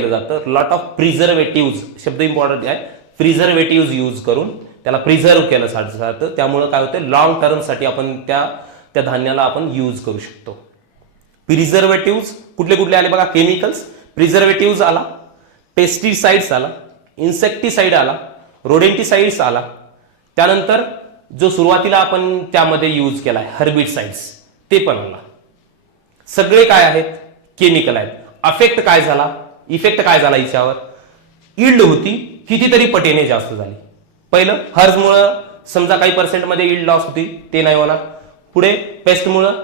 केलं जातं lot of preservative, शब्द इम्पॉर्टंट आहे, प्रिझर्वेटिव्ह यूज करून त्याला प्रिझर्व केलं जातं. त्यामुळं काय होतं, लॉंग टर्मसाठी आपण त्या धान्याला आपण यूज करू शकतो. प्रिझर्वेटिव्ह कुठले कुठले आले बघा, केमिकल्स, प्रिझर्वेटिव्ह आला, पेस्टिसाइड्स आला, इन्सेक्टिसाइड आला, रोडेंटिसाइड्स आला, त्यानंतर जो सुरुवातीला आपण त्यामध्ये यूज केला आहे हर्बिसाइड्स ते पण आला. सगळे काय आहेत, केमिकल आहेत. अफेक्ट काय झाला, इफेक्ट काय झाला हिच्यावर, इल्ड होती कितीतरी पटीने जास्त झाली. पहिलं हर्जमुळं समजा काही पर्सेंटमध्ये इल्ड लॉस होती, ते नाही होणार. पुढे पेस्टमुळं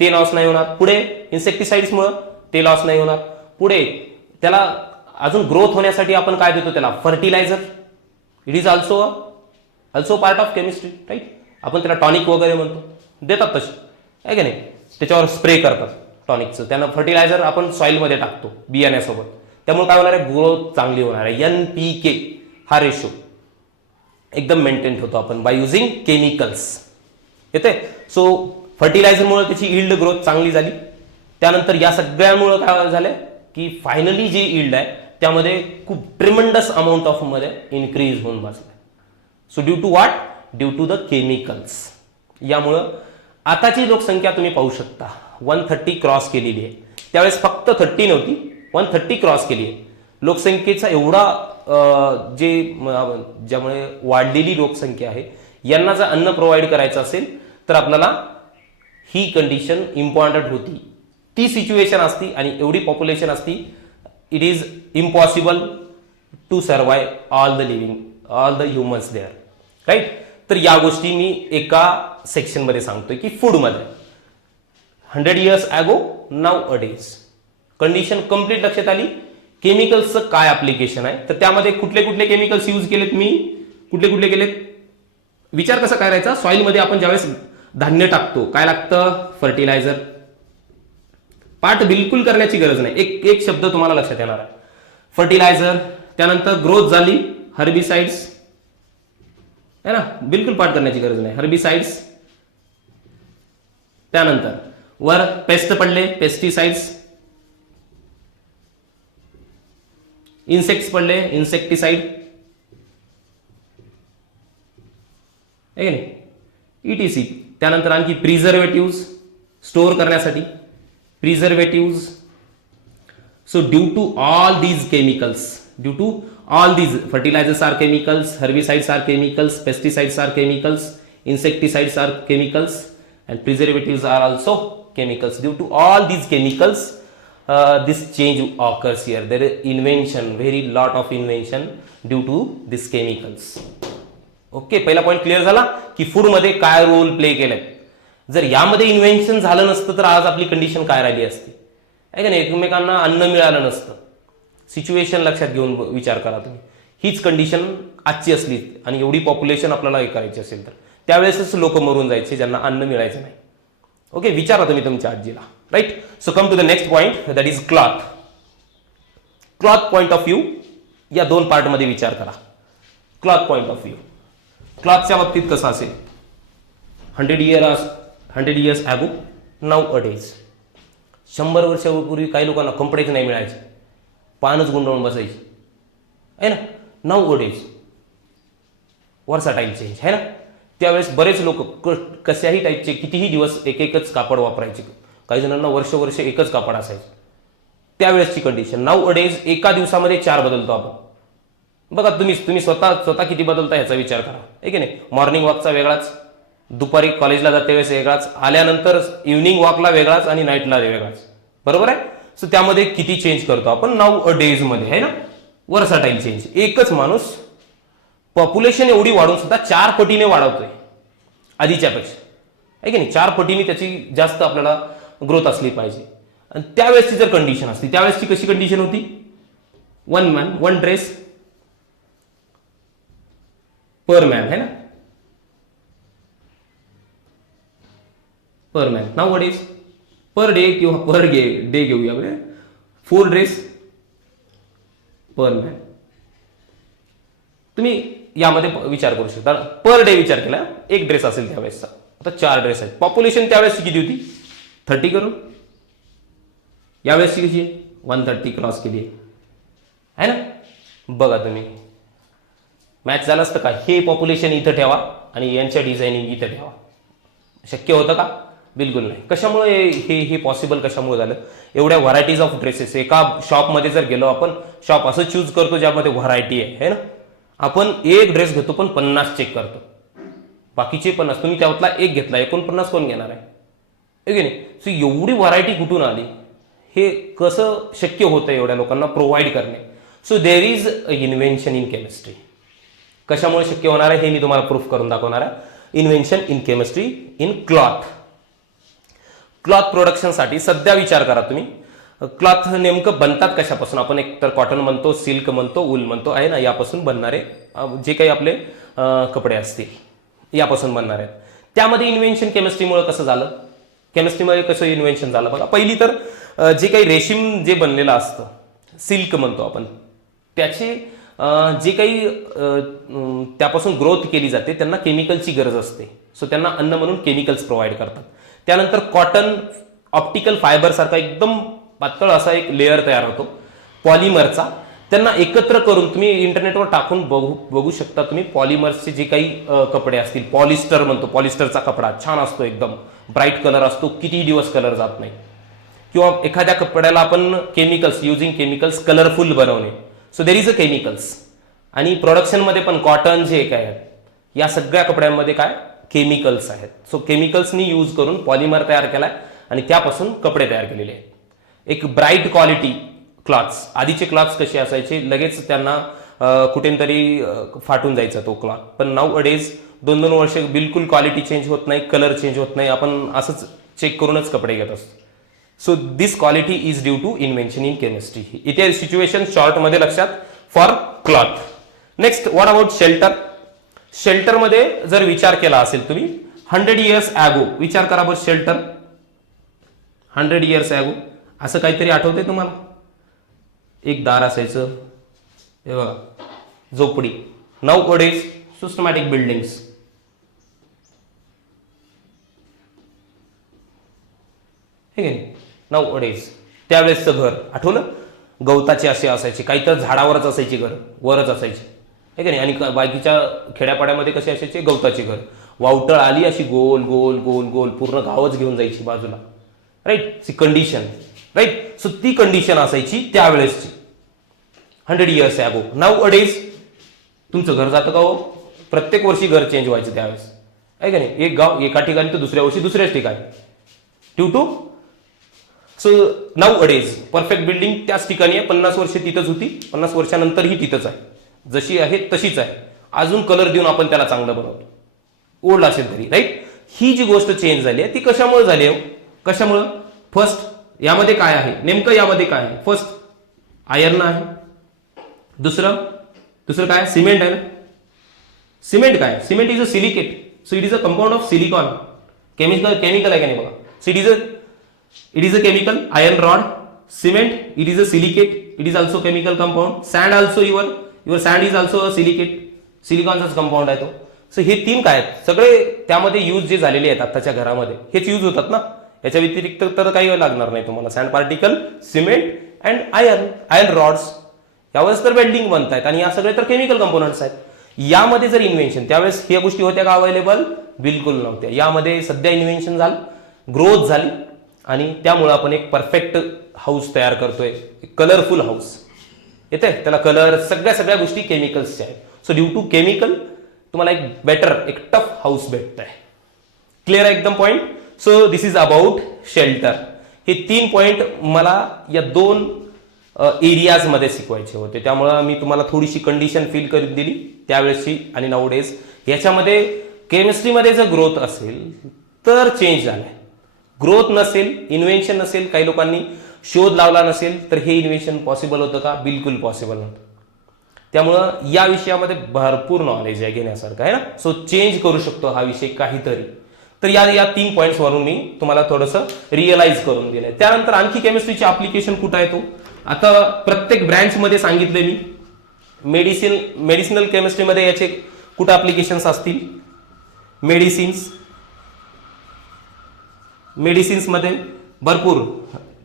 ते लॉस नाही होणार. पुढे इन्सेक्टिसाइड्समुळं ते लॉस नाही होणार. पुढे त्याला अजून ग्रोथ होण्यासाठी आपण काय देतो त्याला, fertilizer. It is also part of chemistry, right. आपण त्याला टॉनिक वगैरे म्हणतो, देतात तसे आहे की नाही, त्याच्यावर स्प्रे करतात टॉनिकचं. त्यानं फर्टिलायझर आपण सॉइलमध्ये टाकतो बियाण्यासोबत, त्यामुळे काय होणार आहे, ग्रोथ चांगली होणार आहे. NPK हा रेशो एकदम मेंटेन होतो आपण बाय युझिंग केमिकल्स. येते. सो फर्टिलायझरमुळे त्याची इल्ड ग्रोथ चांगली झाली. त्यानंतर या सगळ्यामुळे काय झालं की फायनली जी इल्ड आहे त्यामध्ये खूप ट्रिमंडस अमाऊंट ऑफ मध्ये इन्क्रीज होऊन बसलं. So due to what, due to the chemicals. यामुळं आताची लोकसंख्या तुम्ही पाहू शकता 130 क्रॉस केलेली आहे. त्यावेळेस फक्त 30 नव्हती, 130 क्रॉस केली आहे. लोकसंख्येचा एवढा ज्यामुळे वाढलेली लोकसंख्या आहे, यांना जर अन्न प्रोव्हाइड करायचं असेल तर आपल्याला ही कंडिशन इम्पॉर्टंट होती. ती सिच्युएशन असती आणि एवढी पॉप्युलेशन असती, it is impossible to survive all the humans there, right. तर या गोष्टी मी एका सेक्शनमध्ये सांगतोय की फूडमध्ये 100 years ago, nowadays condition complete लक्षात आली. केमिकल्सचं काय ऍप्लिकेशन आहे, तर त्यामध्ये कुठले कुठले केमिकल्स यूज केलेत मी, कुठले कुठले केलेत, विचार कसा करायचा. सॉइलमध्ये आपण ज्यावेळेस धान्य टाकतो काय लागतं, फर्टिलायझर. पाठ बिलकुल करण्याची गरज नाही, एक शब्द तुम्हाला लक्षात येणार आहे, फर्टिलायझर. त्यानंतर ग्रोथ झाली, हर्बिसाइड्स है ना, बिलकुल पाठ करण्याची गरज नाही, हर्बिसाइड्स. त्यानंतर वर पेस्ट पडले, पेस्टिसाइड्स. इन्सेक्ट्स पडले, इन्सेक्टिसाइड आहे की नाही, ETC. त्यानंतर आणखी प्रिझर्वेटिव्ह स्टोअर करण्यासाठी preservative. So due to all these chemicals, due to all these fertilizers are chemicals, herbicides are chemicals, pesticides are chemicals, insecticides are chemicals, and preservatives are also chemicals. Due to all these chemicals, this change occurs here. There is invention, very lot of invention due to these chemicals. Okay, पहिला point clear झाला की food मध्ये काय role play केलाय. जर यामध्ये invention झालं नसतं तर आज आपली कंडिशन काय राहिली असती, आहे का नाही, एकमेकांना अन्न मिळालं नसतं. सिच्युएशन लक्षात घेऊन विचार करा तुम्ही. हीच कंडिशन आजची असली आणि एवढी पॉप्युलेशन आपल्याला हे करायची असेल तर त्यावेळेसच लोक मरून जायचे ज्यांना अन्न मिळायचं नाही. ओके, विचारा तुम्ही तुमच्या आजीला, right. So come to the next point, that is cloth. Cloth point of view या दोन पार्टमध्ये विचार करा. क्लॉथ पॉइंट ऑफ व्ह्यू, क्लॉथच्या बाबतीत कसं असेल, 100 years ago, nowadays. 100 वर्षापूर्वी काही लोकांना कपडेच नाही मिळायचे, पानच गुंडाळून बसायची आहे ना. नाउअडेज वर्साटाईल चेंज आहे ना. त्यावेळेस बरेच लोक कशाही टाईपचे कितीही दिवस एकच कापड वापरायचे, काही जणांना वर्ष एकच कापड असायचं. त्यावेळेसची कंडिशन. नाउअडेज एका दिवसामध्ये 4 बदलतो आपण. बघा तुम्ही स्वतः किती बदलता ह्याचा विचार करा, आहे की नाही. मॉर्निंग वॉकचा वेगळाच, दुपारी कॉलेजला जाते वेळेस वेगळाच, आल्यानंतर इव्हनिंग वॉकला वेगळाच आणि नाईटला वेगळाच, बरोबर आहे. सो त्यामध्ये किती चेंज करतो आपण नाउअडेज मध्ये, आहे ना. वर्साटाईल चेंज. एकच माणूस पॉप्युलेशन एवढी वाढून सुद्धा 4 पटीने वाढवतोय आधीच्या पेक्षा, आहे की नाही. 4 पटीने त्याची जास्त आपल्याला ग्रोथ असली पाहिजे. आणि त्यावेळेसची जर कंडिशन असती, त्यावेळेसची कशी कंडिशन होती, 1 man 1 ड्रेस पर मॅन, है ना, पर मॅन. नाउअडेज पर डे किंवा पर डे घेऊया, 4 ड्रेस पर मॅन. तुम्ही यामध्ये विचार करू शकता. पर डे विचार केला, 1 ड्रेस असेल त्यावेळेसचा, आता 4 ड्रेस आहेत. पॉप्युलेशन त्यावेळेसची किती होती, 30 करोड. यावेळेसची कशी आहे, 130 क्रॉस केली आहे. आहे ना. बघा तुम्ही मॅच झालं असतं का, हे पॉप्युलेशन इथं ठेवा आणि यांच्या डिझायनिंग इथं ठेवा, शक्य होतं का? बिलकुल नाही. कशामुळे हे पॉसिबल कशामुळे झालं? एवढ्या व्हरायटीज ऑफ ड्रेसेस एका शॉपमध्ये जर गेलो आपण, शॉप असं चूज करतो ज्यामध्ये व्हरायटी आहे ना. आपण एक ड्रेस घेतो पण 50 चेक करतो, बाकीचे 50, तुम्ही त्यातला एक घेतला 49 कोण घेणार आहे की नाही. सो एवढी व्हरायटी कुठून आली, हे कसं शक्य होतं एवढ्या लोकांना प्रोव्हाइड करणे? So there is invention in chemistry. कशामुळे शक्य होणार आहे हे मी तुम्हाला प्रूफ करून दाखवणार आहे. Invention in chemistry in cloth. Cloth प्रोडक्शनसाठी सध्या विचार करा तुम्ही, क्लॉथ नेमकं बनतात कशापासून? आपण एक तर कॉटन म्हणतो, सिल्क म्हणतो, वूल म्हणतो आहे ना, यापासून बनणारे जे काही आपले कपडे असतील यापासून बनणार आहेत. त्यामध्ये इन्व्हेन्शन केमिस्ट्रीमुळे कसं झालं? केमिस्ट्रीमध्ये कसं इन्व्हेन्शन झालं बघा. पहिली तर जे काही रेशीम जे बनलेलं असतं, सिल्क म्हणतो आपण, त्याचे जे काही त्यापासून ग्रोथ केली जाते त्यांना केमिकलची गरज असते. सो त्यांना अन्न म्हणून केमिकल्स प्रोव्हाइड करतात. त्यानंतर कॉटन ऑप्टिकल फायबर सारखा एकदम पातळ असा एक लेअर तयार होतो पॉलिमरचा. त्यांना एकत्र करून तुम्ही इंटरनेटवर टाकून बघू शकता तुम्ही, पॉलिमर्सचे जे काही कपडे असतील, पॉलिस्टर म्हणतो, पॉलिस्टरचा कपडा छान असतो, एकदम ब्राईट कलर असतो, कितीही दिवस कलर जात नाही. किंवा एखाद्या कपड्याला आपण केमिकल्स, युझिंग केमिकल्स कलरफुल बनवणे. So there is a chemicals. आणि प्रोडक्शनमध्ये पण कॉटन जे काय आहेत, या सगळ्या कपड्यांमध्ये काय केमिकल्स आहेत. सो केमिकल्सनी यूज करून पॉलिमर तयार केलाय आणि त्यापासून कपडे तयार केलेले आहेत. एक ब्राईट क्वालिटी क्लॉथ्स. आधीचे क्लॉथ्स कसे असायचे, लगेच त्यांना कुठेतरी फाटून जायचा तो क्लॉथ. पण नाऊ अडेज 2-2 वर्ष बिलकुल क्वालिटी चेंज होत नाही, कलर चेंज होत नाही, आपण असंच चेक करूनच कपडे घेत असतो. So this quality is due to invention in chemistry. इथे सिच्युएशन शॉर्टमध्ये लक्षात for cloth. Next, what about shelter? शेल्टरमध्ये जर विचार केला असेल तुम्ही, 100 years ॲगो विचार करा बस. शेल्टर 100 years ॲगो असं काहीतरी आठवतंय तुम्हाला? एक दार असायचं, हे बघा, झोपडी. नाऊ अडेज सिस्टमॅटिक बिल्डिंग्स. हे नाही, नाऊ अडेज त्यावेळेसचं घर आठवलं? गवताचे असे असायचे, काहीतरी झाडावरच असायची घर, वरच असायची, हे की नाही. आणि बाकीच्या खेड्यापाड्यामध्ये कसे असायचे? गवताची घर. वावटळ आली अशी गोल गोल गोल गोल पूर्ण गावच घेऊन जायची बाजूला, right. See condition, right. So ती कंडिशन असायची त्यावेळेसची 100 years ॲगो. नाऊ अडेज तुमचं घर जातं का हो? प्रत्येक वर्षी घर चेंज व्हायचं त्यावेळेस, आहे का नाही. एक गाव एका ठिकाणी तर दुसऱ्या वर्षी दुसऱ्याच ठिकाणी, ड्यू टू. सो नाऊ अडेज परफेक्ट बिल्डिंग त्याच ठिकाणी आहे, 50 वर्ष तिथंच होती, 50 वर्षानंतरही तिथंच आहे, जशी आहे तशीच आहे. अजून कलर देऊन आपण त्याला चांगलं बनवतो, ओल्ड असेल तरी, राईट. ही जी गोष्ट चेंज झाली आहे ती कशामुळे झाली आहे? कशामुळं? फर्स्ट, यामध्ये काय आहे नेमकं? यामध्ये काय आहे? फर्स्ट आयर्न आहे. दुसरं काय? सिमेंट आहे ना. सिमेंट काय? Cement is a silicate. So it is a compound of silicon. Chemical आहे का नाही बघा. So it is a chemical. Iron rod, cement, it is a silicate, it is also chemical compound. Sand also your sand is also a silicate, सिलिकॉनचाच compound आहे तो. So हे 3 काय आहेत? सगळे त्यामध्ये यूज जे झालेले आहेत आताच्या घरामध्ये हेच यूज होतात ना. याच्या व्यतिरिक्त तर काही लागणार नाही तुम्हाला. Sand particle, cement and iron rods, यावरच तर वेल्डिंग बनत आहेत आणि या सगळे तर केमिकल कंपोनंट्स आहेत. यामध्ये जर इन्व्हेन्शन, त्यावेळेस ह्या गोष्टी होत्या का अवेलेबल? बिलकुल नव्हत्या. यामध्ये सध्या इन्व्हेन्शन झालं, ग्रोथ झाली आणि त्यामुळे आपण एक परफेक्ट हाऊस तयार करतोय, कलरफुल हाऊस येते. त्याला कलर, सगळ्या गोष्टी केमिकल्सच्या आहेत. सो ड्यू टू केमिकल तुम्हाला एक बेटर, एक टफ हाऊस भेटत आहे. क्लिअर आहे एकदम point? So this is about shelter. हे 3 पॉइंट मला या 2 एरियाजमध्ये शिकवायचे होते, त्यामुळं मी तुम्हाला थोडीशी कंडिशन फील करून दिली त्यावेळेसची. आणि नाउडेज याच्यामध्ये केमिस्ट्रीमध्ये जर ग्रोथ असेल तर चेंज झालाय, ग्रोथ नसेल, इन्व्हेन्शन नसेल, काही लोकांनी शोध लावला नसेल तर हे इन्व्हेन्शन पॉसिबल होतं का? बिलकुल पॉसिबल नव्हतं. त्यामुळं या विषयामध्ये भरपूर नॉलेज आहे घेण्यासारखं, आहे ना. सो चेंज करू शकतो हा विषय काहीतरी. तर या 3 पॉईंट्सवरून मी तुम्हाला थोडंसं रिअलाइज करून दिलंय. त्यानंतर आणखी केमिस्ट्रीचे ऍप्लिकेशन कुठं आहे तो? आता प्रत्येक ब्रँचमध्ये सांगितले मी. मेडिसिनल केमिस्ट्रीमध्ये याचे कुठं ऍप्लिकेशन्स असतील? मेडिसिन्समध्ये भरपूर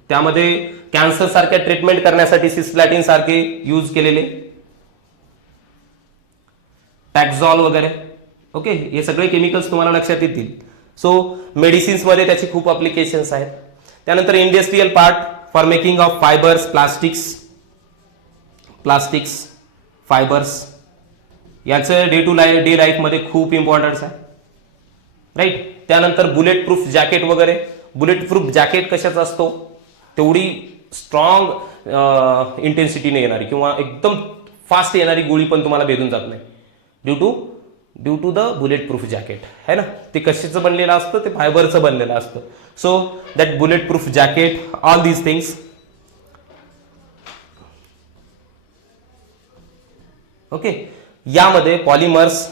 त्यामध्ये कॅन्सर सारख्या ट्रीटमेंट करण्यासाठी सिस्प्लॅटिन सारखे यूज केलेले, टॅक्झॉल वगैरे. ओके, हे सगळे केमिकल्स तुम्हाला लक्षात येतील. सो मेडिसिन्समध्ये त्याची खूप अप्लिकेशन्स आहेत. त्यानंतर industrial part for making of fibres, plastics fibres, याचं डे लाईफमध्ये खूप इम्पॉर्टन्स आहे, राईट. त्यानंतर बुलेट प्रूफ जॅकेट वगैरे. बुलेट प्रूफ जॅकेट कशाचा असतो, तेवढी स्ट्रॉंग इंटेन्सिटीने येणारी किंवा एकदम फास्ट येणारी गोळी पण तुम्हाला भेदून जात नाही due to the bullet proof jacket, है ना. ते कशाचं बनलेलं असतं, ते फायबरचं बनलेलं असतं. So that bullet proof jacket, all these things. Okay, यामध्ये पॉलिमर्स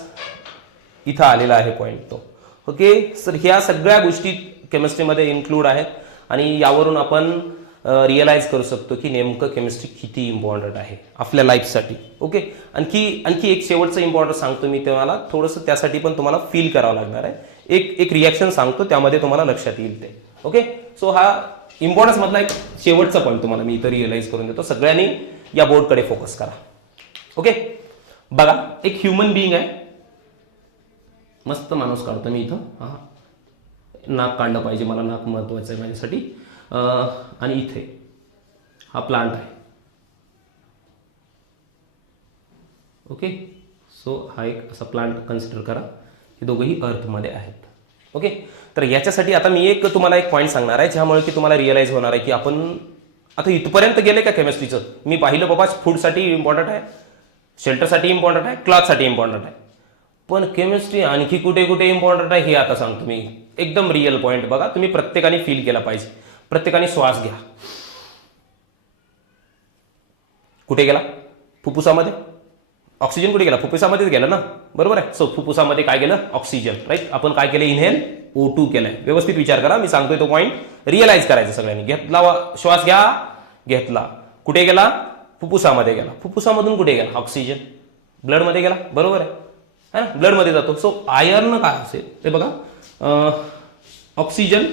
इथं आलेला आहे पॉइंट तो. ओके सर, ह्या सगळ्या गोष्टी केमिस्ट्रीमध्ये इन्क्लूड आहेत आणि यावरून आपण रिअलाइज करू शकतो की नेमकं केमिस्ट्री किती इम्पॉर्टंट आहे आपल्या लाईफसाठी. ओके, आणखी एक शेवटचं इम्पॉर्टंट सांगतो मी तुम्हाला, थोडंसं त्यासाठी पण तुम्हाला फील करावं लागणार आहे. एक रिॲक्शन सांगतो, त्यामध्ये तुम्हाला लक्षात येईल ते. ओके, सो हा इम्पॉर्टन्स मधला एक शेवटचा पॉईंट तुम्हाला मी इथं रिअलाइज करून देतो. सगळ्यांनी या बोर्डकडे फोकस करा. ओके, बघा, एक ह्युमन बिईंग आहे, मस्त माणूस काढतो मी इथं. हा, नाक काढलं पाहिजे मला, नाक महत्वाचं आहे माझ्यासाठी. आणि इथे हा प्लांट आहे. ओके, सो हा एक असा प्लांट कन्सिडर करा. हे दोघंही अर्थमध्ये आहेत. ओके, तर याच्यासाठी आता मी तुम्हाला एक पॉईंट सांगणार आहे, ज्यामुळे की तुम्हाला रिअलाइज होणार आहे की आपण आता इथपर्यंत गेले का केमिस्ट्रीचं. मी पाहिलं बाबा, फूडसाठी इम्पॉर्टंट आहे, शेल्टरसाठी इम्पॉर्टंट आहे, क्लॉथसाठी इम्पॉर्टंट आहे, पण केमिस्ट्री आणखी कुठे कुठे इम्पॉर्टंट आहे हे आता सांगतो मी. एकदम रिअल पॉईंट बघा, तुम्ही प्रत्येकाने फील केला पाहिजे. प्रत्येकाने श्वास घ्या. कुठे गेला, फुफ्फुसामध्ये. ऑक्सिजन कुठे गेला, फुफ्फुसामध्येच गेला ना, बरोबर आहे. सो फुफ्फुसामध्ये काय गेलं, ऑक्सिजन, राईट. आपण काय केलं, इनहेल O2 केलंय. व्यवस्थित विचार करा, मी सांगतोय तो पॉईंट रिअलाइज करायचा सगळ्यांनी. घेतला श्वास, घ्या, घेतला, कुठे गेला, फुफ्फुसामध्ये गेला. फुफ्फुसामधून कुठे गेला, ऑक्सिजन ब्लडमध्ये गेला, बरोबर आहे ना, ब्लडमध्ये जातो. सो आयर्न काय असेल ते बघा, ऑक्सिजन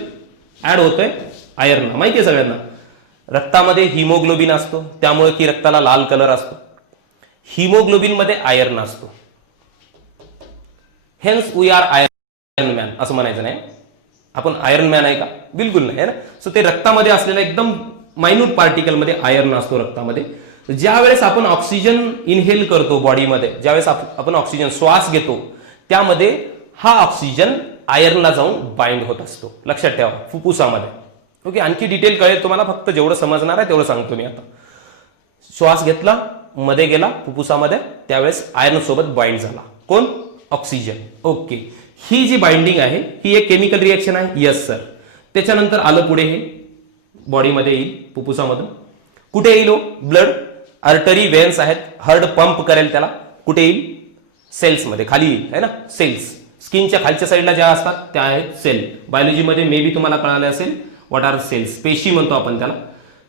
ऍड होतोय आयर्नला, माहिती आहे सगळ्यांना. रक्तामध्ये हिमोग्लोबिन असतो, त्यामुळे की रक्ताला लाल कलर असतो. हिमोग्लोबिन मध्ये आयर्न असतो. Hence we are iron man, असं म्हणायचं नाही. आपण आयर्न मॅन आहे का, बिलकुल नाही, है ना. सो ते रक्तामध्ये असलेला एकदम मायन्यूट पार्टिकल मध्ये आयर्न असतो रक्तामध्ये. ज्यावेळेस आपण ऑक्सिजन इनहेल करतो बॉडीमध्ये, ज्यावेळेस आपण ऑक्सिजन श्वास घेतो, त्यामध्ये हा ऑक्सिजन आयर्नला जाऊन बाइंड होत असतो. लक्षात ठेवा, फुफ्फुसामध्ये. ओके, आणखी डिटेल कळेल तुम्हाला, फक्त जेवढं समजणार आहे तेवढं सांगतो मी आता. श्वास घेतला, मध्ये गेला फुफ्फुसामध्ये, त्यावेळेस आयर्न सोबत बाइंड झाला. कोण, ऑक्सिजन. ओके, ही जी बाइंडिंग आहे ही एक केमिकल रिएक्शन आहे. Yes sir. त्याच्यानंतर आलं पुढे, हे बॉडीमध्ये येईल, फुफ्फुसामधून कुठे येईल, ब्लड, आर्टरी, वेन्स आहेत, हार्ट पंप करेल त्याला. कुठे येईल, सेल्समध्ये, खाली येईल, है ना. सेल्स स्किनच्या खालच्या साईडला ज्या असतात त्या आहेत सेल. बायोलॉजीमध्ये मे बी तुम्हाला कळालं असेल व्हॉट आर सेल्स, पेशी म्हणतो आपण त्याला.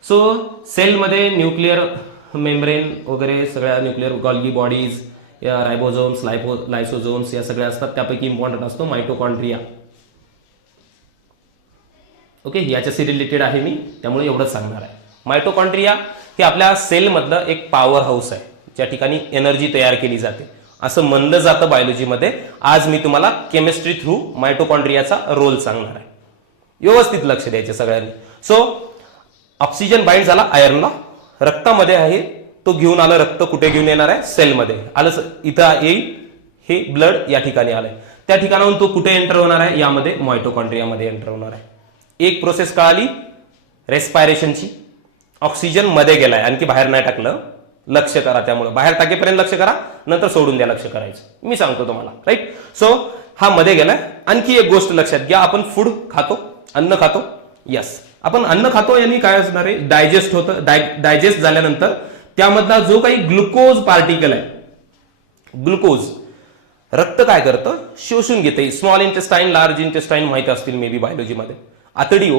सो सेलमध्ये न्यूक्लिअर मेम्ब्रेन वगैरे सगळ्या न्यूक्लिअर गॉल्गी बॉडीज, रायबोझोम्स, लायसोझोम्स या सगळ्या असतात. त्यापैकी इम्पॉर्टंट असतो मायटोकॉन्ड्रिया. ओके, याच्याशी रिलेटेड आहे मी, त्यामुळे एवढंच सांगणार आहे. मायटोकॉन्ड्रिया हे आपल्या सेलमधलं एक पॉवर हाऊस आहे, ज्या ठिकाणी एनर्जी तयार केली जाते, असं म्हणलं जातं बायोलॉजीमध्ये. आज मी तुम्हाला केमिस्ट्री थ्रू मायटोकॉन्ड्रियाचा रोल सांगणार आहे. व्यवस्थित लक्ष द्यायचे सगळ्यांनी. सो ऑक्सिजन बाइंड झाला आयर्नला, रक्तामध्ये आहे, तो घेऊन आलं. रक्त कुठे घेऊन येणार आहे, सेलमध्ये आलं. इथं येईल, हे ब्लड या ठिकाणी आलंय. त्या ठिकाणाहून तो कुठे एंटर होणार आहे, यामध्ये मायटोकॉन्ड्रियामध्ये एंटर होणार आहे. एक प्रोसेस कळाली रेस्पायरेशनची. ऑक्सिजन मध्ये गेलाय, आणखी बाहेर नाही टाकलं, लक्ष करा. त्यामुळे बाहेर टाकेपर्यंत लक्ष करा, नंतर सोडून द्या, लक्ष करायचं. मी सांगतो तुम्हाला, राईट. सो हा मध्ये गेलाय. आणखी एक गोष्ट लक्षात घ्या, आपण फूड खातो, अन्न खातो. यस, आपण अन्न खातो, यांनी काय असणार आहे, डायजेस्ट होतं. डायजेस्ट झाल्यानंतर त्यामधला जो काही ग्लुकोज पार्टिकल आहे, ग्लुकोज रक्त काय करतं, शोषून घेते. स्मॉल इंटेस्टाईन, लार्ज इंटेस्टाईन माहिती असतील मे बी बायोलॉजीमध्ये. आतडी,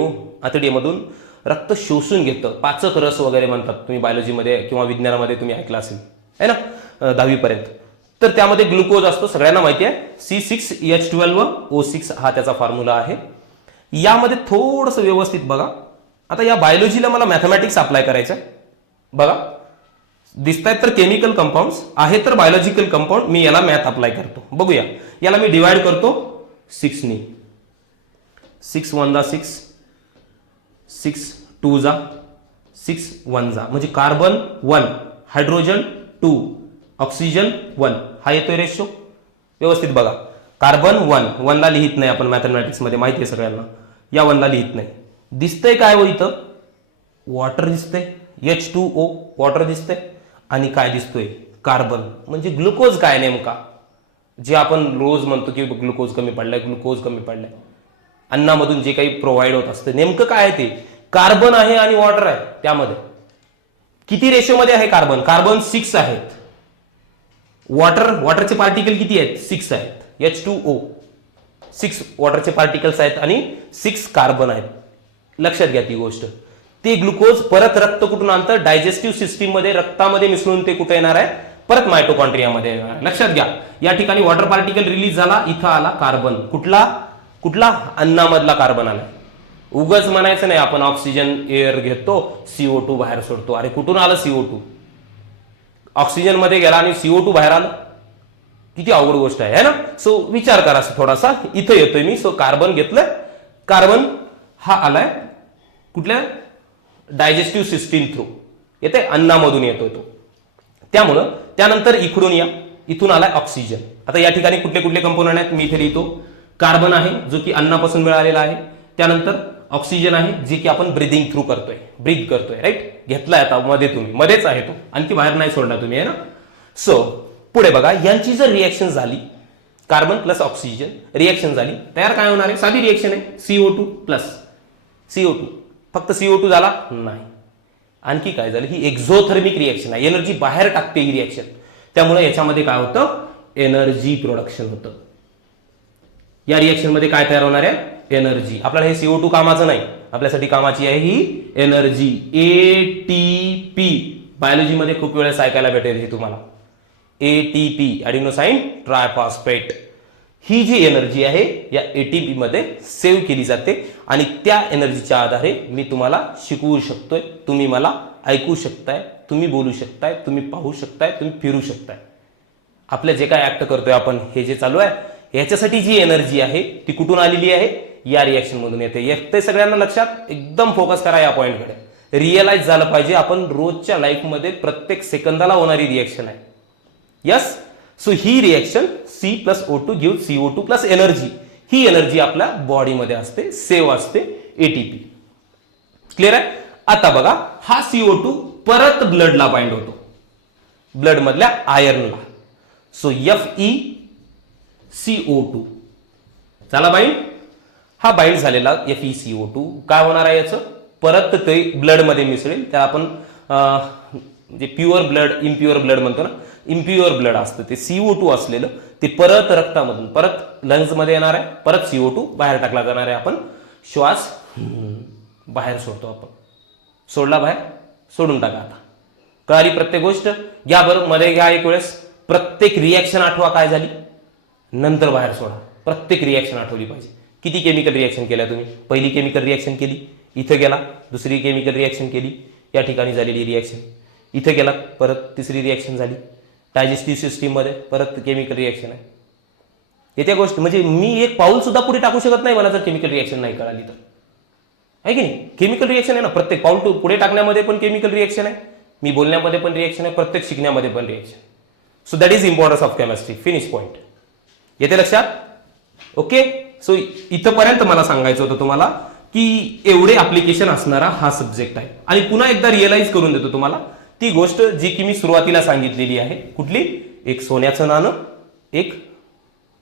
आतडीमधून रक्त शोषून घेतं. पाचक रस वगैरे म्हणतात तुम्ही बायोलॉजीमध्ये किंवा विज्ञानामध्ये तुम्ही ऐकलं असेल, है ना, 10वी पर्यंत. तर त्यामध्ये ग्लुकोज असतो, सगळ्यांना माहिती आहे. C6H12O6 हा त्याचा फॉर्म्युला आहे. यामध्ये थोडंसं व्यवस्थित बघा, आता या बायोलॉजीला मला मॅथमॅटिक्स अप्लाय करायचं आहे. बघा दिसत आहेत तर केमिकल कंपाऊंड्स आहे तर बायोलॉजिकल कंपाऊंड, मी याला मॅथ अप्लाय करतो. बघूया, याला मी डिवाइड करतो 6 ने. 6 1 जा 6, 6 2 जा 6 1 जा, म्हणजे कार्बन 1, हायड्रोजन 2, ऑक्सिजन 1, हा येतोय रेशो. व्यवस्थित बघा, कार्बन 1 ला लिहित नाही आपण मॅथमॅटिक्स मध्ये, माहिती आहे सगळ्यांना. या 1 ला लिहित नाही. दिसतंय काय हो इथं? वॉटर दिसतंय, H2O वॉटर दिसतंय. आणि काय दिसतोय? कार्बन. म्हणजे ग्लुकोज काय नेमका, जे आपण रोज म्हणतो की ग्लुकोज कमी पडलाय, ग्लुकोज कमी पडलाय, अन्नामधून जे काही प्रोव्हाइड होत असतं, नेमकं काय आहे ते? कार्बन आहे आणि वॉटर आहे. त्यामध्ये किती रेशोमध्ये आहे कार्बन? कार्बन 6 आहेत. वॉटरचे पार्टिकल किती आहेत? 6 आहेत. H2O 6 वॉटरचे पार्टिकल्स आहेत आणि 6 कार्बन आहेत. लक्षात घ्या ती गोष्ट. ते ग्लुकोज परत रक्त कुठून आणतं? डायजेस्टिव्ह सिस्टीम मध्ये, रक्तामध्ये मिसळून ते कुठे येणार आहे? परत मायटोकॉन्ड्रियामध्ये येणार आहे. लक्षात घ्या, या ठिकाणी वॉटर पार्टिकल रिलीज झाला, इथं आला कार्बन. कुठला अन्नामधला कार्बन आला. उगच म्हणायचं नाही आपण ऑक्सिजन एअर घेतो, CO2 बाहेर सोडतो. अरे कुठून आलं CO2? ऑक्सिजन मध्ये गेला आणि CO2 बाहेर आलं. किती अवघड गोष्ट आहे ना. सो विचार करा थोडासा. इथं येतोय मी. सो कार्बन घेतलं. कार्बन हा आलाय कुठल्या? डायजेस्टिव्ह सिस्टीम थ्रू येते, अन्नामधून येतोय तो. त्यामुळं त्यानंतर इकडून या, इथून आलाय ऑक्सिजन. आता या ठिकाणी कुठले कुठले कंपोनंट आहेत मी इथे लिहितो. कार्बन आहे जो की अन्नापासून मिळालेला आहे. त्यानंतर ऑक्सिजन आहे जे की आपण ब्रिदिंग थ्रू करतोय, ब्रीथ करतोय. राईट, घेतलाय आता मध्ये, तुम्ही मध्येच आहे तो, आणखी बाहेर नाही सोडला तुम्ही, आहे ना. सो पुढे बघा, यांची जर रिएक्शन झाली, कार्बन प्लस ऑक्सिजन रिएक्शन झाली, तयार काय होणार आहे? साधी रिएक्शन आहे, CO2 प्लस CO2. फक्त CO2 झाला नाही, आणखी काय झालं? ही एक्झोथर्मिक रिएक्शन आहे, एनर्जी बाहेर टाकते ही रिएक्शन. त्यामुळे याच्यामध्ये काय होतं? एनर्जी प्रोडक्शन होतं. या रिएक्शन मध्ये काय तयार होणार आहे? एनर्जी. आपल्याला हे CO2 कामाचं नाही, आपल्यासाठी कामाची आहे ही एनर्जी, ATP. बायोलॉजी मध्ये खूप वेळेस ऐकायला भेटेल हे तुम्हाला, ATP, ॲडिनोसाइन ट्रायफॉस्फेट. ही जी एनर्जी आहे या ATP मध्ये सेव्ह केली जाते आणि त्या एनर्जीच्या आधारे मी तुम्हाला शिकवू शकतोय, तुम्ही मला ऐकू शकताय, तुम्ही बोलू शकताय, तुम्ही पाहू शकताय, तुम्ही फिरू शकताय. आपले जे काय ऍक्ट करतोय आपण, हे जे चालू आहे, याच्यासाठी जी एनर्जी आहे ती कुठून आलेली आहे? या रिएक्शन मधून येते. सगळ्यांना लक्षात, एकदम फोकस करा या पॉइंटकडे. रिअलाइज झालं पाहिजे, आपण रोजच्या लाईफमध्ये प्रत्येक सेकंदाला होणारी रिएक्शन आहे. यस. सो ही reaction C+O2 give CO2 plus energy. ही एनर्जी आपल्या बॉडीमध्ये असते, सेव्ह असते, ATP. क्लिअर आहे? आता बघा, हा CO2 परत ब्लडला बाइंड होतो, ब्लड मधल्या आयर्नला. सो FeCO2 चला बाइंड. हा बाइंड झालेला FeCO2 काय होणार आहे? याचं परत ते ब्लड मध्ये मिसळेल. त्याला आपण जे प्युअर ब्लड, इम्प्युअर ब्लड म्हणतो ना, इम्प्युअर ब्लड असतं ते CO2 असलेलं, ते परत रक्तामधून परत लंग्स मध्ये येणार आहे, परत CO2 बाहेर टाकला जाणार आहे. आपण श्वास बाहेर सोडतो, आपण सोडला बाहेर, सोडून टाका. आता कळाली प्रत्येक गोष्ट? घ्या बरं मध्ये, घ्या एक वेळेस. प्रत्येक रिएक्शन आठवा काय झाली, नंतर बाहेर सोडा. प्रत्येक रिएक्शन आठवली पाहिजे. किती केमिकल रिएक्शन केल्या तुम्ही? पहिली केमिकल रिएक्शन केली, इथं गेला, दुसरी केमिकल रिएक्शन केली, या ठिकाणी झालेली रिएक्शन, इथं गेला, परत तिसरी रिएक्शन झाली, डायजेस्टिव्ह सिस्टीम मध्ये परत केमिकल रिएक्शन आहे. येत्या गोष्ट म्हणजे मी एक पाऊल सुद्धा पुढे टाकू शकत नाही मला जर केमिकल रिएक्शन नाही कळाली तर, आहे की नाही? केमिकल रिएक्शन आहे ना, प्रत्येक पाऊल पुढे टाकण्यामध्ये पण केमिकल रिएक्शन आहे, मी बोलण्यामध्ये पण रिएक्शन आहे, प्रत्येक शिकण्यामध्ये पण reaction. So that is importance of chemistry. Finish point. येते लक्षात? ओके. सो इथंपर्यंत मला सांगायचं होतं तुम्हाला की एवढे ऍप्लिकेशन असणारा हा सब्जेक्ट आहे. आणि पुन्हा एकदा रिअलाइज करून देतो तुम्हाला ती गोष्ट जी की मी सुरुवातीला सांगितलेली आहे. कुठली? एक सोन्याचं नाणं, एक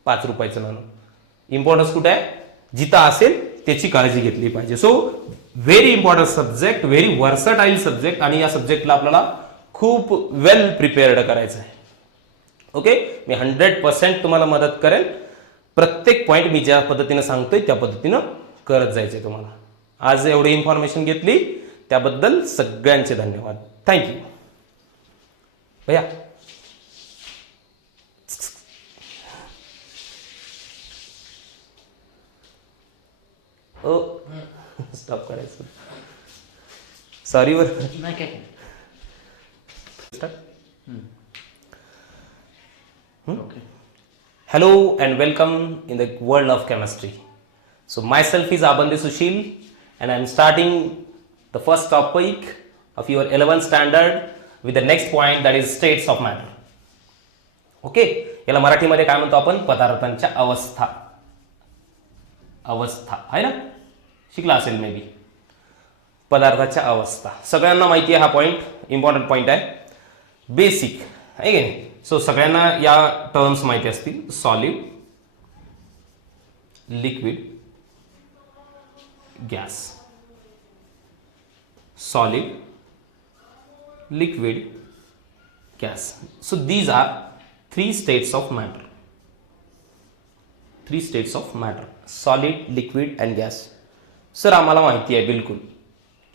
5 रुपयाचं नाणं. इम्पॉर्टन्स कुठे आहे? जिथं असेल त्याची काळजी घेतली पाहिजे. So very important subject, very versatile subject, आणि या सब्जेक्टला आपल्याला खूप वेल प्रिपेअर्ड करायचं आहे. ओके. मी 100% तुम्हाला मदत करेन. प्रत्येक पॉईंट मी ज्या पद्धतीनं सांगतोय त्या पद्धतीनं करत जायचंय तुम्हाला. आज एवढी इन्फॉर्मेशन घेतली त्याबद्दल सगळ्यांचे धन्यवाद. थँक्यू भैया. ओ स्टॉप करायचं. सॉरी वर. नाही काय okay. Hello and welcome in the world of chemistry. So myself is Abande Sushil and I am starting the first topic of your 11th standard with the next point, that is states of matter. Okay, याला मराठीमध्ये काय म्हणतो आपण? पदार्थांच्या अवस्था. अवस्था आहे ना, शिकला असेल मे बी. पदार्थाच्या अवस्था सगळ्यांना माहिती आहे, हा पॉइंट इम्पॉर्टंट पॉइंट आहे, बेसिक आहे की नाही. सो सगळ्यांना या टर्म्स माहिती असतील. Solid, liquid, gas. Solid, liquid, gas. So these are 3 states of matter. 3 states of matter. Solid, liquid and gas. Sir आम्हाला माहिती आहे बिलकुल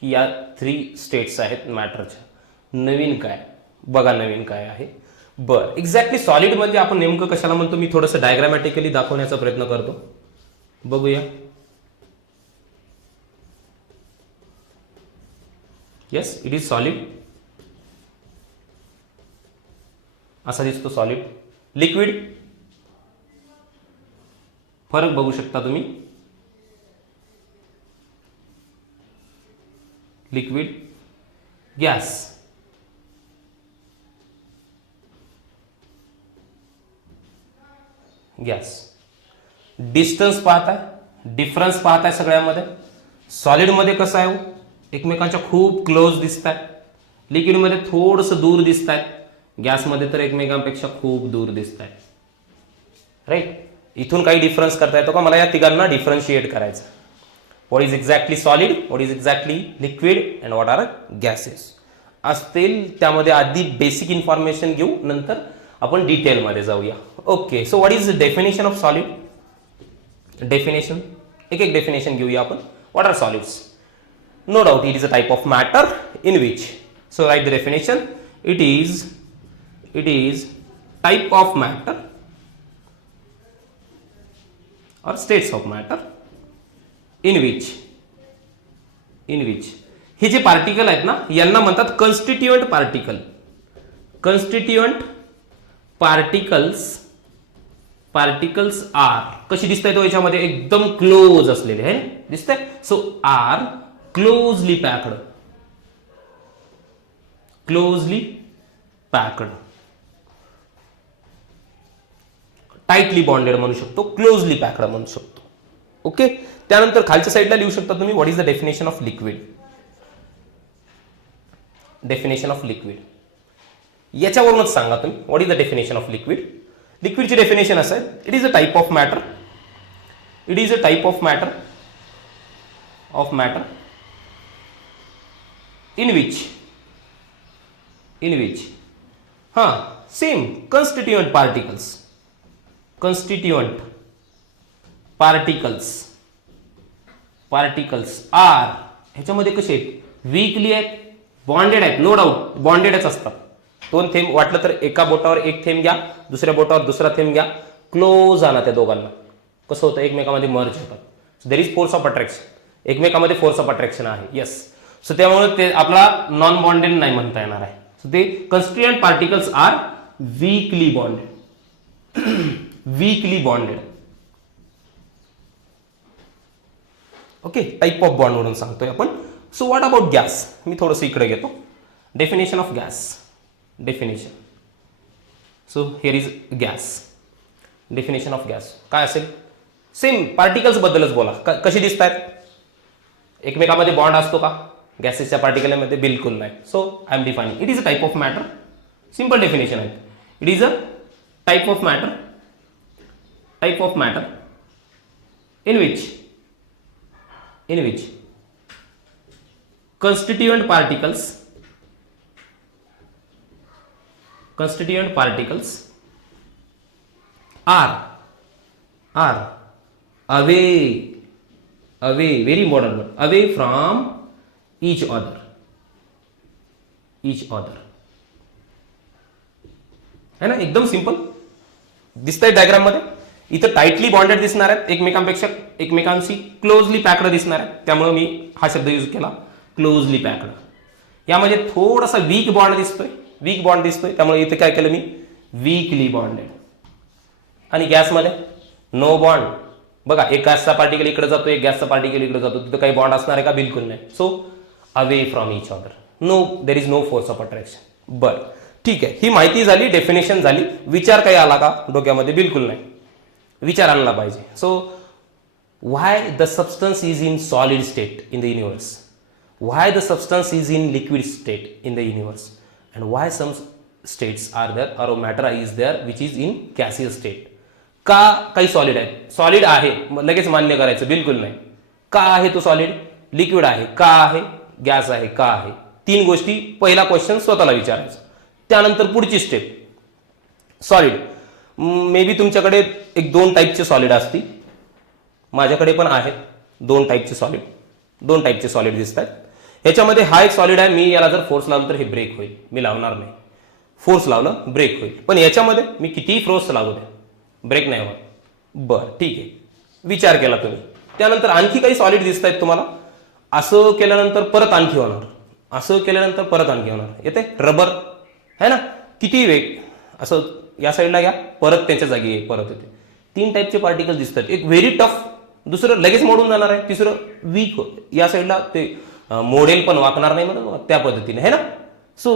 की या 3 स्टेट्स आहेत मॅटरच्या. नवीन काय बघा, नवीन काय आहे. बरं, एक्झॅक्टली सॉलिड म्हणजे आपण नेमकं कशाला म्हणतो, मी थोडंसं डायग्रामॅटिकली दाखवण्याचा प्रयत्न करतो. बघूया. Yes, it is solid. असा दिसतो सॉलिड. लिक्विड, फरक बघू शकता तुम्ही. Liquid, gas. गॅस. डिस्टन्स पाहताय, डिफरन्स पाहताय सगळ्यामध्ये. सॉलिडमध्ये कसं आहे, एकमेकांच्या खूप क्लोज दिसत आहे. लिक्विडमध्ये थोडंसं दूर दिसत आहे. गॅसमध्ये तर एकमेकांपेक्षा खूप दूर दिसत आहे. राईट. इथून काही डिफरन्स करता येतो का? मला या तिघांना डिफरन्शिएट करायचं. What is exactly solid, what is exactly liquid and what are gases असतील. त्यामध्ये आधी बेसिक इन्फॉर्मेशन घेऊ, नंतर आपण डिटेलमध्ये जाऊया. Okay, so what is the definition of solid? Definition, एक एक डेफिनेशन घेऊया आपण. What are solids? No doubt it is a type of matter in which. So write the definition. It is type of matter or states of matter in which हे जे particle आहेत ना, यांना म्हणतात constituent particle. Constituent particles are, कशी दिसतंय तो याच्यामध्ये, एकदम क्लोज असलेले आहे, दिसतंय. So are closely packed, tightly bonded म्हणू शकतो, क्लोजली पॅक्ड म्हणू शकतो. ओके, त्यानंतर खालच्या साईडला लिहू शकता तुम्ही what is the definition of liquid. Definition of liquid याच्यावरूनच सांगा तुम्ही what is the definition of liquid. लिक्विडची डेफिनेशन असं आहे, it is a type of matter. It is a type of matter in which same constituent particles are ह्याच्यामध्ये कसे आहेत, weekly आहेत, बॉन्डेड आहेत. नो डाऊट बॉन्डेडच असतात. 2 थेंब वाटलं तर एका बोटावर एक थेंब घ्या, दुसऱ्या बोटावर दुसरा थेंब घ्या, क्लोज आणा त्या दोघांना. कसं होतं, एकमेकांमध्ये मर्ज होतात. So there is force of attraction, एकमेकांमध्ये फोर्स ऑफ अट्रॅक्शन आहे. येस, सो त्यामुळे ते आपला नॉन बॉन्डेड नाही म्हणता येणार आहे. सो ते constituent particles are weakly bonded. Okay, type of bond म्हणून सांगतोय आपण. So what about gas? मी थोडंसं इकडे घेतो. Definition of gas. Definition. So here is gas. Definition of gas काय असेल? सेम पार्टिकल्स बद्दलच बोला. कशी दिसत आहेत? एकमेकांमध्ये बॉन्ड असतो का गॅसेसच्या पार्टिकलमध्ये? बिलकुल नाही. So I am defining it is a type of matter. Simple definition आहे. It is a type of matter in which constituent particles are away, very important word, away from each other. है ना, एकदम simple दिसतंय diagram मध्ये. इथं tightly bonded दिसणार आहेत, एकमेकांशी क्लोजली पॅक्ड दिसणार आहेत. त्यामुळे मी हा शब्द यूज केला, क्लोजली पॅक्ड. यामध्ये थोडासा वीक बॉन्ड दिसतोय, त्यामुळे इथे काय केलं मी, वीकली बॉन्डेड. आणि गॅसमध्ये नो बॉन्ड. बघा, एक गॅसचा पार्टिकल इकडे जातो, एक गॅसचा पार्टिकल इकडे जातो, तिथं काही बॉन्ड असणार आहे का, बिलकुल नाही. So away from each other, no, there is no force of attraction. बरं, ठीक आहे, ही माहिती झाली, डेफिनेशन झाली. विचार काही आला का डोक्यामध्ये, बिलकुल नाही, विचार आणला पाहिजे. So why the substance is in solid state in the universe, why the substance is in liquid state in the universe, and why some states are there or matter is there which is in gaseous state. का काही solid आहे, solid आहे लगेच मान्य करायचं, बिलकुल नाही. का आहे तो सॉलिड, लिक्विड आहे, का आहे गॅस आहे, का आहे. 3 गोष्टी, पहिला क्वेश्चन स्वतःला विचारायचा. त्यानंतर पुढची स्टेप, सॉलिड. मे बी तुमच्याकडे 1-2 टाईपचे सॉलिड असतील, माझ्याकडे पण आहेत 2 टाईपचे सॉलिड दिसत आहेत. ह्याच्यामध्ये हा एक सॉलिड आहे, मी याला जर फोर्स लावला तर हे ब्रेक होईल, मी लावणार नाही. फोर्स लावलं ब्रेक होईल, पण याच्यामध्ये मी कितीही फोर्स लागू द्या, ब्रेक नाही होत. बरं, ठीक आहे, विचार केला तुम्ही. त्यानंतर आणखी काही सॉलिड दिसत आहेत तुम्हाला, असं केल्यानंतर परत आणखी होणार, असं केल्यानंतर परत आणखी होणार. येते रबर है ना, किती वेग, असं या साईडला घ्या, परत त्यांच्या जागी परत येते. 3 टाईपचे पार्टिकल दिसतात, एक व्हेरी टफ, दुसरं लगेच मोडून जाणार आहे, तिसरं वीक, या साईडला ते मोडेल पण वाकणार नाही म्हणून त्या पद्धतीने है ना. सो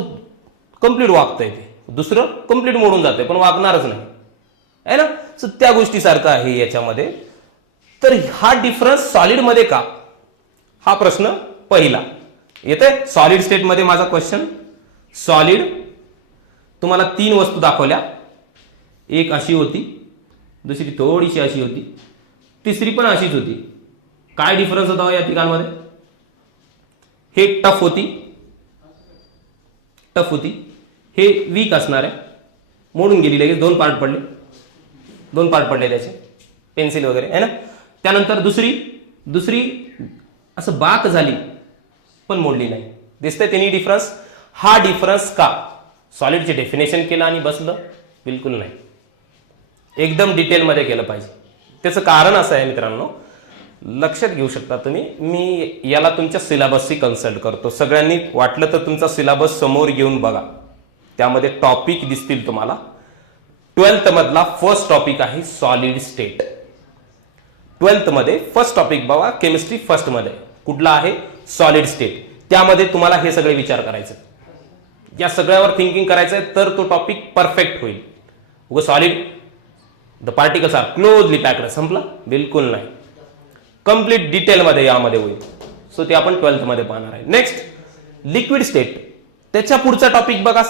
कम्प्लीट वागतंय ते, दुसरं कम्प्लीट मोडून जाते पण वागणारच नाही आहे ना. सो त्या गोष्टीसारखं आहे याच्यामध्ये. तर हा डिफरन्स सॉलिडमध्ये का, हा प्रश्न पहिला येते. सॉलिड स्टेटमध्ये माझा क्वेश्चन, सॉलिड तुम्हाला 3 वस्तू दाखवल्या, एक अशी होती, दुसरी थोडीशी अशी होती, तिसरी पण अशीच होती. काय डिफरन्स होता या तिघांमध्ये, हे टफ होती, हे वीक असणार आहे, मोडून गेली लगेच, 2 पार्ट पडले त्याचे, पेन्सिल वगैरे आहे ना. त्यानंतर दुसरी असं बाक झाली पण मोडली नाही. दिसतंय त्यांनी डिफरन्स. हा डिफरन्स का, सॉलिडचे डेफिनेशन केलं आणि बसलं, बिलकुल नाही, एकदम डिटेलमध्ये केलं पाहिजे. त्याचं कारण असं आहे मित्रांनो, लक्षात घेऊ शकता तुम्ही, मी याला तुमच्या सिलेबसशी कन्सल्ट करतो. सगळ्यांनी वाटलं तर तुमचा सिलेबस समोर घेऊन बघा, त्यामध्ये टॉपिक दिसतील तुम्हाला. 12th मधला फर्स्ट टॉपिक आहे सॉलिड स्टेट. 12th मध्ये फर्स्ट टॉपिक बघा, केमिस्ट्री फर्स्ट मध्ये कुठला आहे, सॉलिड स्टेट. त्यामध्ये तुम्हाला हे सगळे विचार करायचे, या सगळ्यावर थिंकिंग करायचं आहे, तर तो टॉपिक परफेक्ट होईल. उगा solid the particles are closely packed संपला, बिलकुल नाही, कम्प्लीट डिटेलमध्ये यामध्ये होईल. सो ते आपण 12th मध्ये पाहणार आहे. नेक्स्ट लिक्विड स्टेट, त्याच्या पुढचा टॉपिक बघा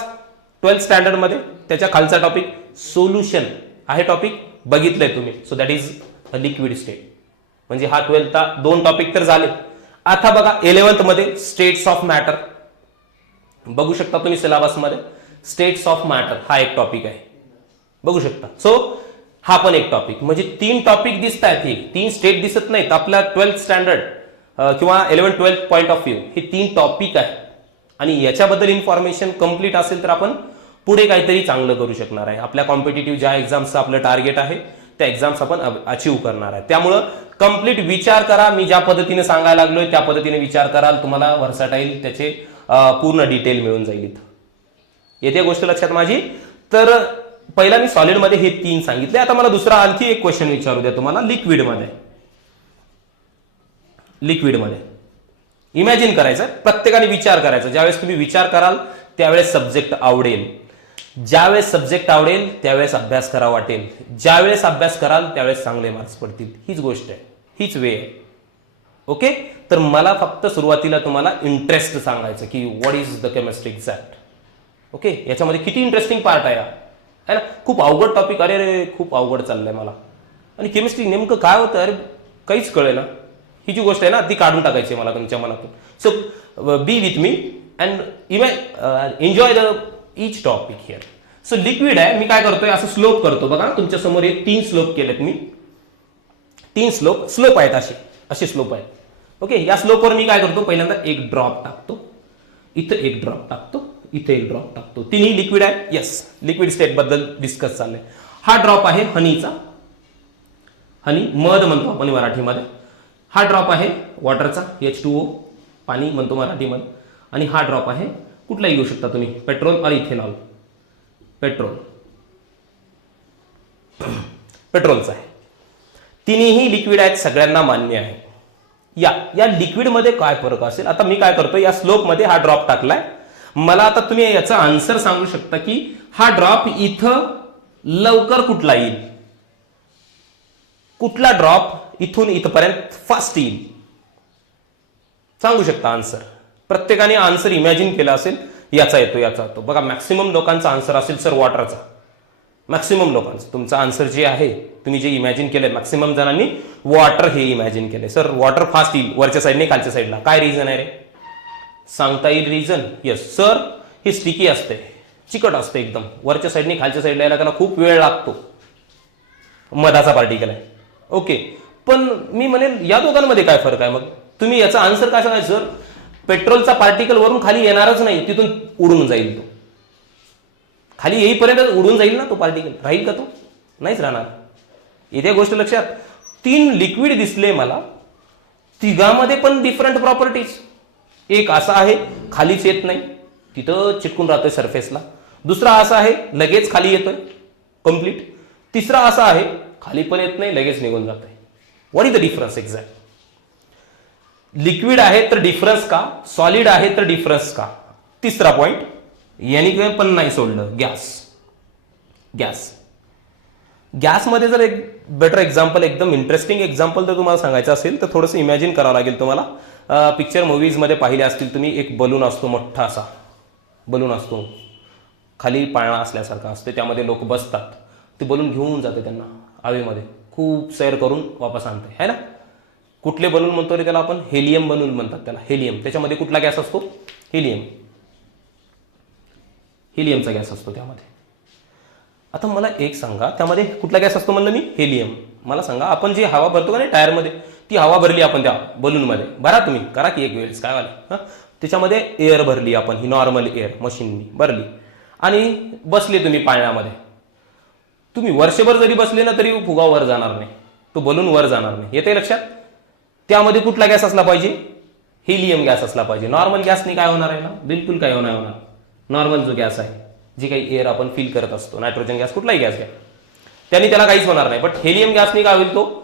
12th स्टँडर्ड मध्ये, त्याच्या खालचा टॉपिक सोल्युशन आहे, टॉपिक बघितलंय तुम्ही. So that is a liquid state. म्हणजे हा 12th 2 टॉपिक तर झाले. आता बघा 11th मध्ये स्टेट्स ऑफ मॅटर, बघू शकता तुम्ही सिलेबस मध्ये, स्टेट्स ऑफ मॅटर हा एक टॉपिक आहे, बघू शकता. सो हा पण एक टॉपिक, म्हणजे 3 टॉपिक दिसत आहेत, हे 3 स्टेट दिसत नाहीत. आपल्या 12th स्टँडर्ड किंवा 11th-12th पॉईंट ऑफ व्ह्यू हे 3 टॉपिक आहे. आणि याच्याबद्दल इन्फॉर्मेशन कंप्लीट असेल तर आपण पुढे काहीतरी चांगलं करू शकणार आहे. आपल्या कॉम्पिटिटिव्ह ज्या एक्झाम्सचं आपलं टार्गेट आहे त्या एक्झाम्स आपण अचीव्ह करणार आहे. त्यामुळं कंप्लीट विचार करा. मी ज्या पद्धतीने सांगायला लागलोय त्या पद्धतीने विचार कराल, तुम्हाला व्हर्सटाईल त्याचे पूर्ण डिटेल मिळून जाईल. इथं येते गोष्ट लक्षात माझी. तर पहिला मी सॉलिडमध्ये हे 3 सांगितले. आता मला दुसरा आणखी एक क्वेश्चन विचारू द्या तुम्हाला. लिक्विडमध्ये इमॅजिन करायचं, प्रत्येकाने विचार करायचा. ज्यावेळेस तुम्ही विचार कराल त्यावेळेस सब्जेक्ट आवडेल, ज्यावेळेस सब्जेक्ट आवडेल त्यावेळेस अभ्यास करा वाटेल, ज्यावेळेस अभ्यास कराल त्यावेळेस चांगले मार्क्स पडतील. हीच गोष्ट आहे, हीच वे आहे. ओके, तर मला फक्त सुरुवातीला तुम्हाला इंटरेस्ट सांगायचं की what is the chemistry exact. Okay, याच्यामध्ये किती इंटरेस्टिंग पार्ट आहे ना. खूप अवघड टॉपिक, अरे खूप अवघड चाललंय मला, आणि केमिस्ट्री नेमकं काय होतं अरे काहीच कळेल ना. ही जी गोष्ट आहे ना ती काढून टाकायची मला तुमच्या मनातून. So B with me and enjoy the each topic here. So liquid आहे, मी काय करतोय असं स्लोप करतो बघा. तुमच्या समोर हे 3 स्लोप केलेत मी, 3 स्लोप आहेत, असे स्लोप आहेत. ओके, या स्लोपवर मी काय करतो, पहिल्यांदा एक ड्रॉप टाकतो, इथं एक ड्रॉप टाकतो, इथे एक ड्रॉप टाकतो. तिन्ही लिक्विड आहे. येस, लिक्विड स्टेट बद्दल डिस्कस चाललंय. हा ड्रॉप आहे हनीचा, हनी मध म्हणतो आपण मराठीमध्ये. हा ड्रॉप आहे वॉटरचा, H2O पाणी म्हणतो मराठीमध्ये. आणि हा ड्रॉप आहे कुठलाही घेऊ शकता तुम्ही, पेट्रोल और इथेनॉल, पेट्रोलचा आहे. तिन्ही लिक्विड आहेत, सगळ्यांना मान्य आहे. या लिक्विडमध्ये काय फरक असेल, आता मी काय करतो, या स्लोपमध्ये हा ड्रॉप टाकलाय. मला आता तुम्ही याचा आन्सर सांगू शकता की हा ड्रॉप इथं लवकर कुठला येईल, कुठला ड्रॉप इथून इथपर्यंत फास्ट येईल, सांगू शकता आन्सर. प्रत्येकाने आन्सर इमॅजिन केला असेल, याचा येतो. बघा मॅक्सिमम लोकांचा आन्सर असेल सर वॉटरचा. मॅक्सिमम लोकांचं तुमचं आन्सर जे आहे, तुम्ही जे इमॅजिन केलंय, मॅक्सिमम जणांनी वॉटर हे इमॅजिन केलंय. सर वॉटर फास्ट येईल वरच्या साईडने खालच्या साईडला, काय रिझन आहे रे, सांगता येईल रिझन? येस सर, हे स्टिकी असते, चिकट असते एकदम, वरच्या साईडने खालच्या साईडला यायला त्याला खूप वेळ लागतो, मधाचा पार्टिकल आहे. ओके, पण मी म्हणेन या दोघांमध्ये काय फरक आहे? मग तुम्ही याचा आन्सर काय सांगायचं? सर पेट्रोलचा पार्टिकल वरून खाली येणारच नाही, तिथून उडून जाईल, तो खाली येईपर्यंत उडून जाईल ना तो पार्टिकल, राहील का तो? नाहीच राहणार. इथे गोष्ट लक्षात, 3 लिक्विड दिसले मला, तिघामध्ये पण डिफरंट प्रॉपर्टीज. एक असा आहे खालीच येत नाही, तिथं चिटकून राहतोय सरफेसला. दुसरा असा आहे लगेच खाली येतोय कम्प्लीट. तिसरा असा आहे खाली पण येत नाही, लगेच निघून जातोय. What is the difference exact? Liquid आहे तर डिफरन्स का, सॉलिड आहे तर डिफरन्स का? तिसरा पॉइंट यांनी पण नाही सोडलं, गॅसमध्ये जर एक बेटर एक्झाम्पल, एकदम इंटरेस्टिंग एक्झाम्पल जर तुम्हाला सांगायचं असेल तर थोडंसं इमॅजिन करावं लागेल तुम्हाला. पिक्चर मूवीजमध्ये पाहिले असतील तुम्ही, एक बलून असतो, मोठा असा बलून असतो, खाली पाळणा असल्यासारखा असते, त्यामध्ये लोक बसतात, ते बलून घेऊन जाते त्यांना हवेमध्ये, खूप सैर करून वापस आणते, है ना? कुठले बलून म्हणतो रे त्याला आपण? हेलियम बलून म्हणतात त्याला, हेलियम. त्याच्यामध्ये कुठला गॅस असतो? हेलियमचा गॅस असतो त्यामध्ये. आता मला एक सांगा, त्यामध्ये कुठला गॅस असतो म्हणलं मी? हेलियम. मला सांगा, आपण जी हवा भरतो का नाही टायरमध्ये, ती हवा भरली आपण त्या बलूनमध्ये, भरा तुम्ही, करा की एक वेळेस, काय वाले, त्याच्यामध्ये एअर भरली आपण, ही नॉर्मल एअर मशीननी भरली, आणि बसले तुम्ही पाळण्यामध्ये. तुम्ही वर्षभर जरी बसले ना तरी फुगा वर जाणार नाही, तो बलून वर जाणार नाही. येते लक्षात? त्यामध्ये कुठला गॅस असला पाहिजे? हेलियम गॅस असला पाहिजे. नॉर्मल गॅसनी काय होणार आहे ना? बिलकुल काय नाही होणार. नॉर्मल जो गॅस आहे, जी काही एअर आपण फील करत असतो, नायट्रोजन गॅस, कुठलाही गॅस घ्या, त्याला काहीच होणार नाही. बट हेलियम गॅसनी काय होईल, तो